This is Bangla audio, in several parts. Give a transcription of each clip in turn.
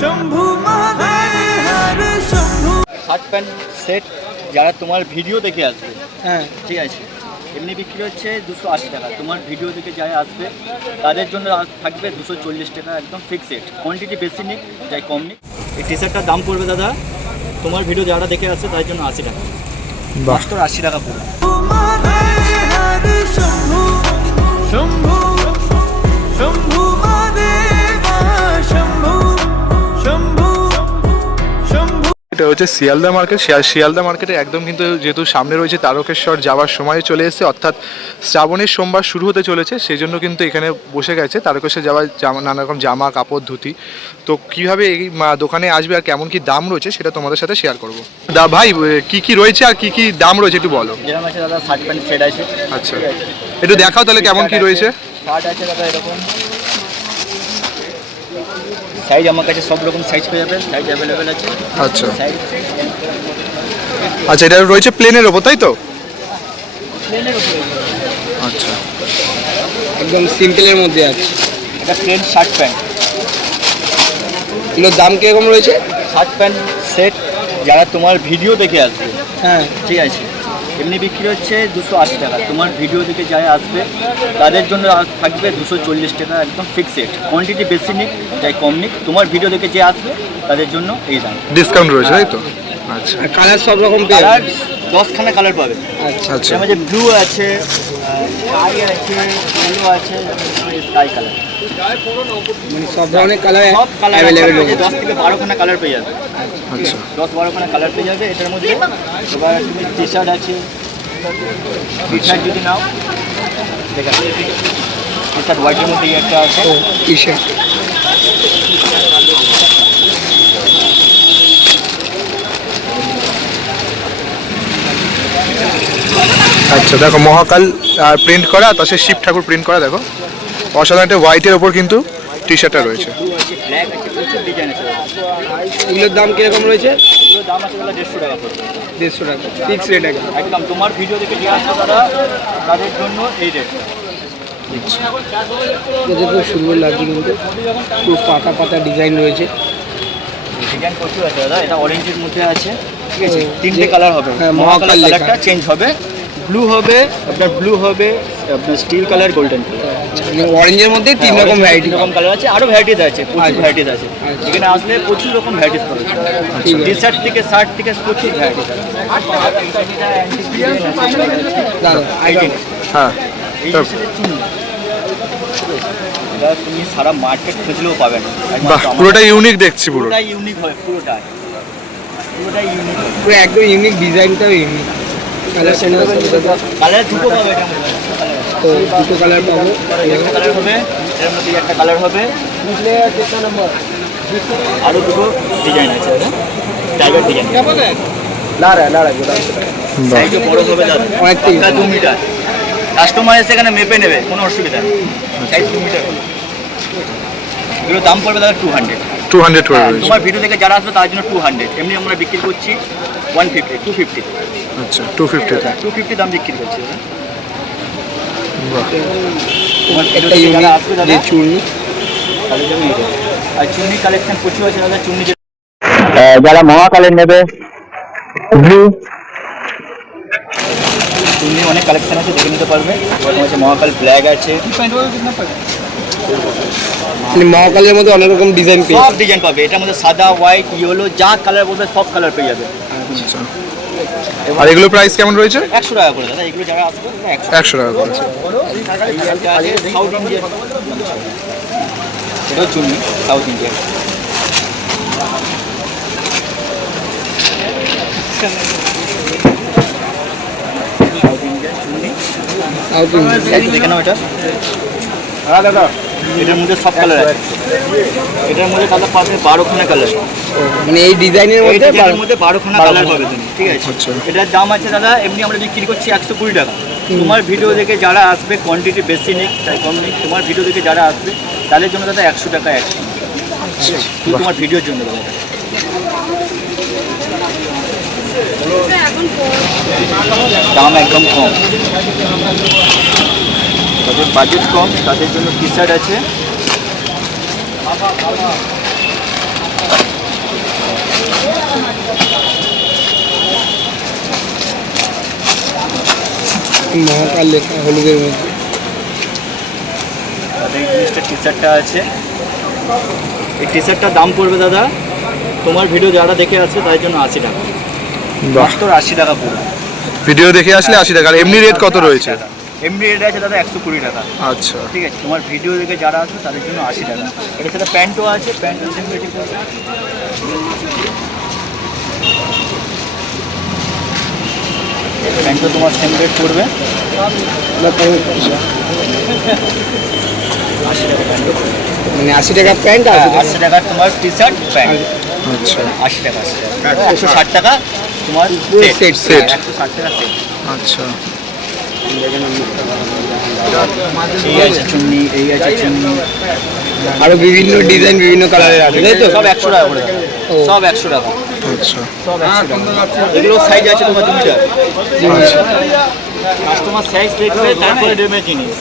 শম্ভু শার্ট প্যান্ট সেট যারা তোমার ভিডিও দেখে আসবে হ্যাঁ। ঠিক আছে? এমনি বিক্রি হচ্ছে দুশো আশি টাকা। তোমার ভিডিও দেখে যারা আসবে তাদের জন্য থাকবে দুশো চল্লিশ টাকা একদম ফিক্সড কোয়ান্টিটি বেশি নিক যাই কম নিক। এই টি শার্টটার দাম পড়বে দাদা তোমার ভিডিও যারা দেখে আসছে তাদের জন্য আশি টাকা। মাত্র আশি টাকা পুরো হচ্ছে শিয়ালদা মার্কেট। শিয়া- শিয়ালদা মার্কেটে একদম কিন্তু যেহেতু সামনে রয়েছে তারকেশ্বর যাওয়ার সময় চলে এসেছে অর্থাৎ শ্রাবণের সোমবার শুরু হতে চলেছে সেই জন্য কিন্তু এখানে বসে গেছে। তারকেশ্বর যাওয়ার জামা নানা রকম জামা কাপড় ধুতি। তো কীভাবে এই দোকানে আসবে আর কেমন কি দাম রয়েছে সেটা তোমাদের সাথে শেয়ার করব। দা ভাই কি কি রয়েছে আর কি কি দাম রয়েছে একটু বলো। আচ্ছা। একটু দেখাও তাহলে কেমন কি রয়েছে। শার্ট আছে দাদা এরকম। সাইজ আমার কাছে সব রকম সাইজ পেয়ে যাবেন সাইজ অ্যাভেলেবেল আছে। আচ্ছা। সাইজ আচ্ছা এটা রয়েছে প্লেনের ওপর তাই তো? প্লেনের উপরে আচ্ছা। একদম সিম্পলের মধ্যে আছে। এটা প্লেন শার্ট প্যান্ট এগুলোর দাম কীরকম রয়েছে? শার্ট প্যান্ট সেট যারা তোমার ভিডিও দেখে আসবে হ্যাঁ। ঠিক আছে? এমনি বিক্রি হচ্ছে দুশো আশি টাকা। তোমার ভিডিও দেখে যারা আসবে তাদের জন্য থাকবে দুশো চল্লিশ টাকা একদম ফিক্সড কোয়ান্টিটি বেশি নিক যাই কম নিক তোমার ভিডিও দেখে যে আসবে তাদের জন্য এই দাম। ডিসকাউন্ট রয়েছে তাই তো? আচ্ছা। কালার সব রকম কালার দশখানা কালার পাবে। আচ্ছা আচ্ছা। ব্লু আছে স্কাই আছে ইয়েলো আছে স্কাই কালার মানে সব ধরনের কালার সব কালার অ্যাভেলেবেল রয়েছে। দশ থেকে বারোখানা কালার পেয়ে যাবে। আচ্ছা। দশ বারোখানা কালার পেয়ে যাবে। এটার মধ্যে এবার তুমি টি শার্ট আছে। টি শার্ট যদি নাও দেখা টি শার্ট হোয়াইটের মধ্যে একটা আছে। টি শার্ট আচ্ছা দেখো মহাকাল প্রিন্ট করা তার সাথে শিব ঠাকুর প্রিন্ট করা দেখো। অসাধারণ একটা হোয়াইটের ওপর কিন্তু টি শার্টটা রয়েছে। এগুলোর দাম কীরকম রয়েছে? দাম আছে দেড়শো টাকা পড়বে। দেড়শো টাকা ফিক্স রেট একদম। একদম তোমার ভিডিও দেখে যে আসবে তারা তাদের জন্য এই রেট এটা খুব সুন্দর লাগছে কিন্তু। খুব পাতা পাতা ডিজাইন রয়েছে। ডিজাইন প্রচুর আছে দাদা এটা অরেঞ্জের মধ্যে আছে ঠিক আছে? তিনটে কালার হবে। হ্যাঁ, মহাকাল কালারটা চেঞ্জ হবে। ব্লু হবে আপনার ব্লু হবে আপনার স্টিল কালার গোল্ডেন মানে অরেঞ্জের মধ্যে তিন রকম ভ্যারাইটি রকম কালার আছে আরও ভ্যারাইটিস আছে প্রচুর আচ্ছা। ভ্যারাইটিস আছে। আচ্ছা। এখানে আসলে প্রচুর রকম ভ্যারাইটিস পাবে টি শার্ট থেকে শার্ট থেকে প্রচুর ভ্যারাইটিস আছে। হ্যাঁ এটা তুমি সারা মার্কেট খুঁজলেও পাবে না। পুরোটা ইউনিক দেখছি পুরো। পুরোটাই ইউনিক হয় পুরোটাই। পুরোটাই ইউনিক পুরো একদম ইউনিক ডিজাইনটাও ইউনিক কালার কালার দুটো পাবে মধ্যে তো দুটো কালার পাবো। একটা কালার হবে এর মধ্যে একটা কালার হবে। আরও দুটো ডিজাইন আছে টাইগার ডিজাইন সাইজও বড় হবে দাদা অনেক ঠিক পাক্কা দু মিটার কাস্টমার এসে এখানে মেপে নেবে কোনো অসুবিধা নেই। সাইজ দু মিটার এগুলোর দাম পড়বে দাদা টু হান্ড্রেড টু হান্ড্রেড তোমার ভিডিও থেকে যারা আসবে তার জন্য টু হান্ড্রেড এমনি আমরা বিক্রি করছি ওয়ান ফিফটি টু ফিফটি আচ্ছা টু ফিফটিতে টু ফিফটি দাম বিক্রি করছি একটা ইউনিক। আর কালেকশন প্রচুর আছে দাদা। যারা মহাকালের নেবে ব্লু। চুন্নি অনেক কালেকশন আছে দেখে নিতে পারবে। আছে মহাকাল ব্ল্যাক আছে। মহাকালের মধ্যে অনেক রকম ডিজাইন পেয়ে সব ডিজাইন পাবে। এটার মধ্যে সাদা হোয়াইট ইয়েলো যা কালার বলবে সব কালার পেয়ে যাবে। আচ্ছা। আর এগুলো প্রাইস কেমন রয়েছে? একশো টাকা করে দাদা এগুলো যারা আসবে একশো টাকা করে। সাউথ ইন্ডিয়ান এটাও চুন্নি সাউথ ইন্ডিয়ান সাউথ ইন্ডিয়ান চুন্নি সাউথ ইন্ডিয়ান দেখে নাও এটা এটার মধ্যে সব কালার আছে। এটার মধ্যে কালার পাবে বারোখানা কালার মানে এই ডিজাইনের মধ্যে ডিজাইনের মধ্যে বারোখানা কালার পাবে তুমি ঠিক আছে? আচ্ছা। এটার দাম আছে দাদা এমনি আমরা বিক্রি করছি একশো কুড়ি টাকা। তোমার ভিডিও দেখে যারা আসবে কোয়ান্টিটি বেশি নেই তাই কম নেই। তোমার ভিডিও দেখে যারা আসবে তাদের জন্য দাদা একশো টাকা একশো শুধু তোমার ভিডিওর জন্য দাদা। দাম একদম কম। তাদের বাজেট কম তাদের জন্য টি শার্ট আছে লেখা হলুদের মধ্যে। তাদের টি শার্টটা আছে। এই টি শার্টটার দাম পড়বে দাদা তোমার ভিডিও যারা দেখে আছে তাই জন্য আশি টাকা। আশি টাকা পড়বে। ভিডিও দেখে আসলে আশি টাকা আর এমনি রেট কত রয়েছে? এমনি রেট আছে দাদা একশো কুড়ি টাকা। আচ্ছা। ঠিক আছে তোমার ভিডিও দেখে যারা আসবে তাদের জন্য আশি টাকা। এটা সাথে প্যান্টও আছে পড়বে প্যান্টও তোমার সেম রেট পড়বে। আশি টাকা প্যান্টও পড়বে মানে আশি টাকা প্যান্ট হ্যাঁ, আশি টাকা তোমার টি শার্ট প্যান্ট। আচ্ছা। আশি টাকা আশি টাকা। একশো ষাট টাকা তোমার সেট set, set। একশো ষাট টাকা সেট আচ্ছা। এই আছে চুন্নি এই আছে চুন্নি। আরও বিভিন্ন ডিজাইন বিভিন্ন কালারের আছে তাই তো? সব একশো টাকা করে। সব একশো টাকা। আচ্ছা সব একশো টাকা এগুলো সাইজ আছে তোমার দু মিটার আচ্ছা কাস্টমার সাইজ দেখবে তারপরে দেবে জিনিস।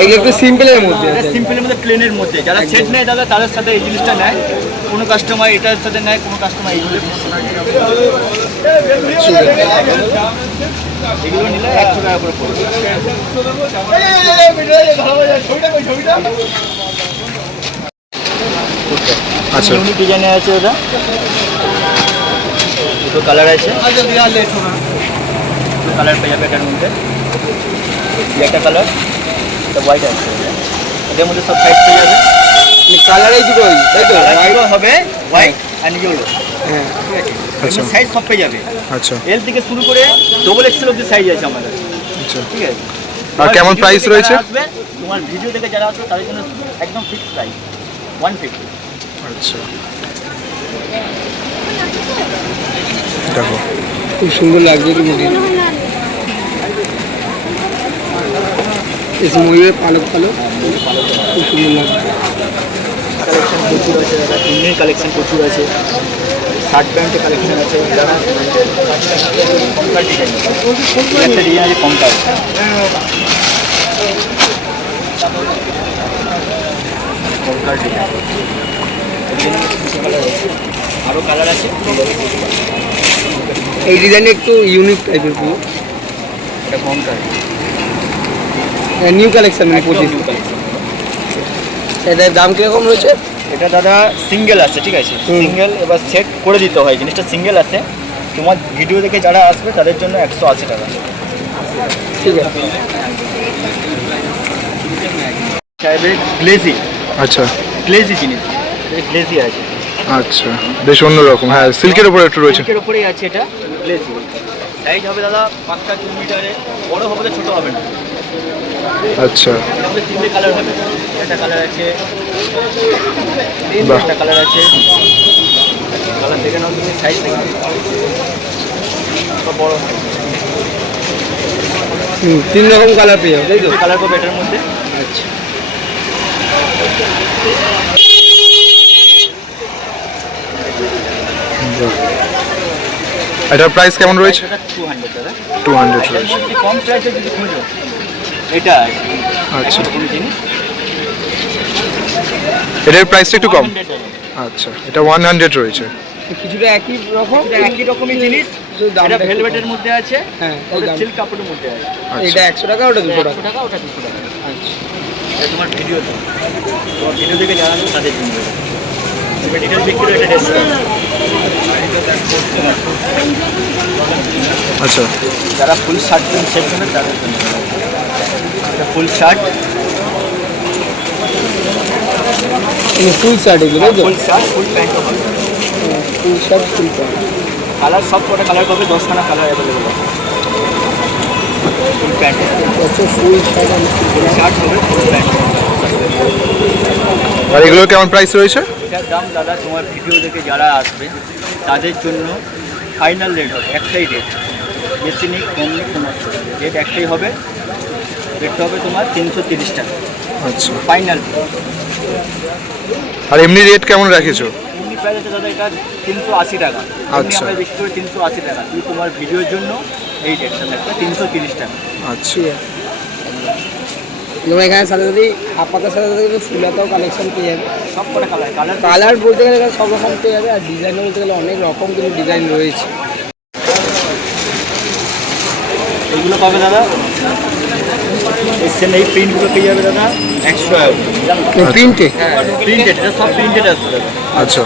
এগুলো একটু সিম্পলের মধ্যে আছে। সিম্পলের মধ্যে প্লেনের মধ্যে। যারা সেট নেয় দাদা তাদের সাথে এই জিনিসটা নেয়। কোনো কাস্টমার এটার সাথে নেয় কোনো কাস্টমার এইগুলো এগুলো নিলে একশো টাকা করে পড়বে। আচ্ছা। ডিজাইনে আছে ওটা। দুটো কালার আছে। দুটো কালার পেয়ে যাবে এটার মধ্যে। একটা কালার এটা হোয়াইট আছে। এটার মধ্যে সব সাইজ পেয়ে যাবে। কালার এই দুটোই তাই তো? হবে হোয়াইট অ্যান্ড ইয়েলো হ্যাঁ। আচ্ছা। সাইজ সব পেয়ে যাবে। আচ্ছা। এল থেকে শুরু করে ডবল এক্সেল অব্দি সাইজ আছে আমাদের। আচ্ছা। ঠিক আছে? আর কেমন দেখে রয়েছে? তোমার ভিডিও দেখে যারা আসবে তাদের জন্য একদম ফিক্স প্রাইস ওয়ান ফিফটি আচ্ছা। দেখো খুব সুন্দর লাগছে কিন্তু ডিজাইন এসে ময়ূরের পালক পালক খুব সুন্দর লাগছে। প্রচুর আছে দাদা কালেকশন প্রচুর আছে। শার্ট প্যান্টের কালেকশন আছে কঙ্কার ডিজাইন একটা ডিজাইন আছে। কঙ্কার কঙ্কার ডিজাইন আরও কালার আছে এই ডিজাইনটা একটু ইউনিক টাইপের পুরো এটা নিউ কালেকশন মানে পঁচিশ এটার দাম কীরকম রয়েছে? এটা দাদা সিঙ্গেল আছে ঠিক আছে। সিঙ্গেল এবার সেট করে দিতে হয় জিনিসটা সিঙ্গেল আছে। তোমার ভিডিও দেখে যারা আসবে তাদের জন্য একশো আশি টাকা। ঠিক আছে। গ্লেজি আচ্ছা। গ্লেজি জিনিস। গ্লেজি আছে। আচ্ছা বেশ অন্যরকম। হ্যাঁ সিল্কের উপরে একটু রয়েছে। সিল্কের উপরেই আছে এটা গ্লেজি সাইজ হবে দাদা পাঁচটা দু মিটারে। বড় হবে ছোটো হবে না। আচ্ছা। তিনটে কালার হবে। একটা কালার আছে। একটা কালার আছে। কালার দেখে নাও তুমি সাইজ দেখে বড় তিন রকম কালার পেয়ে যাবে তাই তো? কালার পাবে এটার মধ্যে। আচ্ছা। এটার প্রাইস কেমন রয়েছে? টু হান্ড্রেড দাদা। টু হান্ড্রেড রয়েছে। কম প্রাইসে যদি খুঁজো। এটা আচ্ছা। কোনো জিনিস? এটার প্রাইসটা একটু কম। আচ্ছা এটা ওয়ান হান্ড্রেড রয়েছে। কিছুটা একই রকম। এটা একই রকমই জিনিস। এটা ভেলভেটের মধ্যে আছে হ্যাঁ সিল্ক কাপড়ের মধ্যে আছে। আচ্ছা। এটা একশো টাকা ওটা দুশো টাকা। টাকা ওটা দুশো টাকা। আচ্ছা। এটা তোমার ভিডিও তো। তোমার ভিডিও জানানো তাদের জন্য। তুমি বিক্রি এটা দেড়শো আচ্ছা। যারা ফুল শার্ট সেট তাদের জন্য। ফুল শার্ট ফুল শার্ট এগুলো তাই তো ফুল শার্ট ফুল প্যান্ট হবে। Full shirt full pant. Colour সব কটা কালার পাবে দশখানা কালার অ্যাভেলেবেল আছে। Full pant. আচ্ছা ফুল শার্ট ফুল শার্ট হবে ফুল প্যান্ট। আর এগুলোর কেমন প্রাইস রয়েছে? এটার দাম দাদা তোমার ভিডিও দেখে যারা আসবে তাদের জন্য ফাইনাল রেট হবে একটাই রেট বেশি নেই কম নেই। কোনো রেট একটাই হবে রেটটা হবে তোমার তিনশো তিরিশ টাকা। আচ্ছা। ফাইনাল আর এমনি রেট কেমন রেখেছো? এমনি প্রাইস আছে দাদা এটা তিনশো আশি টাকা। আচ্ছা। আমরা বিক্রি করি তিনশো আশি টাকা। কিন্তু তোমার ভিডিওর জন্য এই রেটটা থাকবে তিনশো তিরিশ টাকা। আচ্ছা। তোমরা এখানে সাথে সাথে আপাতার সাথে সাথে কিন্তু ফুলাতাও কালেকশন পেয়ে যাবে। সব কটা কালার কালার কালার বলতে গেলে সব রকম পেয়ে যাবে আর ডিজাইন বলতে গেলে অনেক রকম কিন্তু ডিজাইন রয়েছে। এইগুলো পাবে দাদা? এসছেন এই প্রিন্টগুলো পেয়ে যাবে দাদা? একশো টাকা প্রিন্টে প্রিন্টেড এটা সব প্রিন্টেড আসবে দাদা। আচ্ছা।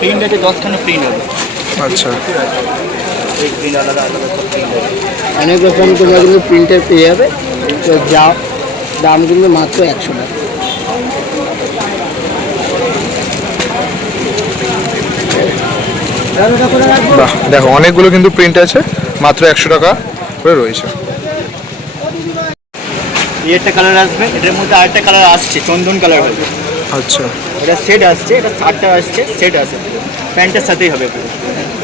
প্রিন্ট আছে দশখানা প্রিন্ট হবে। আচ্ছা। অনেক রকম তোমরা কিন্তু প্রিন্টের পেয়ে যাবে। তো যা দাম কিন্তু মাত্র একশো টাকা। বাহ দেখো অনেকগুলো কিন্তু প্রিন্ট আছে মাত্র একশো টাকা করে রয়েছে। এই একটা কালার আসবে এটার মধ্যে আরেকটা কালার আসছে চন্দন কালার হবে আচ্ছা। এটা সেট আসছে এটা শার্টটা আসছে সেট আছে। প্যান্টের সাথেই হবে পুরো।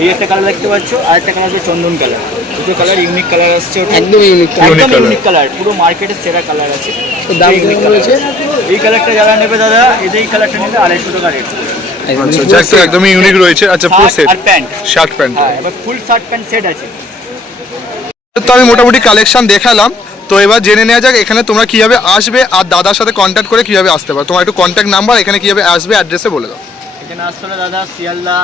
এই একটা কালার দেখতে পাচ্ছ আর একটা কালার হচ্ছে চন্দন কালার দুটো কালার ইউনিক কালার আসছে ওটা। একদম ইউনিক একদম ইউনিক কালার পুরো মার্কেটের সেরা কালার আছে। তো দাম কেমন রয়েছে? এই কালারটা যারা নেবে দাদা এদের এই কালারটা নেবে আড়াইশো টাকা রেট আচ্ছা যা একটু একদমই ইউনিক রয়েছে। আচ্ছা পুরো সেট আর প্যান্ট শার্ট প্যান্ট হ্যাঁ এবার ফুল শার্ট প্যান্ট সেট আছে। তো আমি মোটামুটি কালেকশন দেখালাম। তো এবার জেনে নেওয়া যাক এখানে তোমরা কীভাবে আসবে আর দাদার সাথে কন্ট্যাক্ট করে কীভাবে আসতে পারো। তোমার একটু কন্ট্যাক্ট নাম্বার এখানে কীভাবে আসবে অ্যাড্রেসে বলে দাও। এখানে আসতে হলে দাদা শিয়ালদা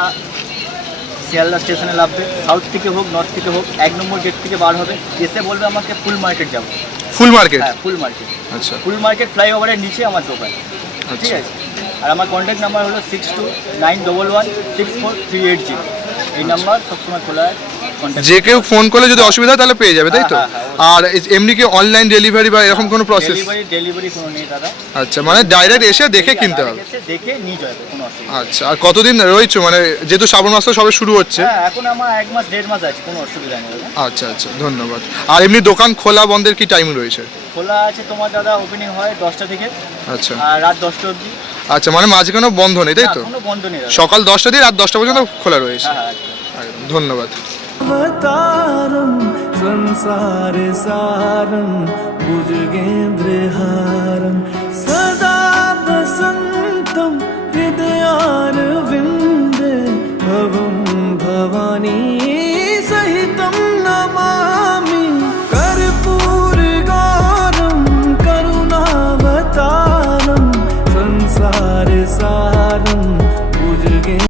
শিয়ালদা স্টেশনে নামবে সাউথ থেকে হোক নর্থ থেকে হোক এক নম্বর গেট থেকে বার হবে। এসে বলবে আমাকে ফুল মার্কেট যাব। ফুল মার্কেট হ্যাঁ ফুল মার্কেট আচ্ছা। ফুল মার্কেট ফ্লাইওভারের নিচে আমার দোকান। ঠিক আচ্ছা আছে? আর আমার কন্ট্যাক্ট নাম্বার হলো six two nine double one six four three eight zero এই নাম্বার সবসময় খোলা আছে। যে কেউ ফোন করলে যদি অসুবিধা হয় তাহলে পেয়ে যাবে তাই তো? হ্যাঁ, হ্যাঁ, আর এমনি কি অনলাইন ডেলিভারি বা এরকম কোনো প্রসেস ডেলিভারি ডেলিভারি কোনো নেই দাদা। আচ্ছা মানে ডাইরেক্ট এসে দেখে কিনতে হবে। দেখে নিয়ে যাবে কোনো অসুবিধা আচ্ছা আর কতদিন রয়েছে? মানে যেহেতু শ্রাবণ মাস তো সবে শুরু হচ্ছে। হ্যাঁ এখন আমার এক মাস দেড় মাস আছে কোনো অসুবিধা নেই আচ্ছা আচ্ছা ধন্যবাদ। আর এমনি দোকান খোলা বন্ধের কি টাইম রয়েছে? খোলা আছে তোমার দাদা ওপেনিং হয় দশটা থেকে আচ্ছা। আর রাত দশটা অবধি। আচ্ছা মানে মাঝে কোনো বন্ধ নেই তাই তো? কোনো বন্ধ নেই সকাল দশটা দিয়ে রাত দশটা পর্যন্ত খোলা রয়েছে। হ্যাঁ হ্যাঁ। একদম, ধন্যবাদ। अवतारं संसारसारं भुजगेन्द्रहारं सदा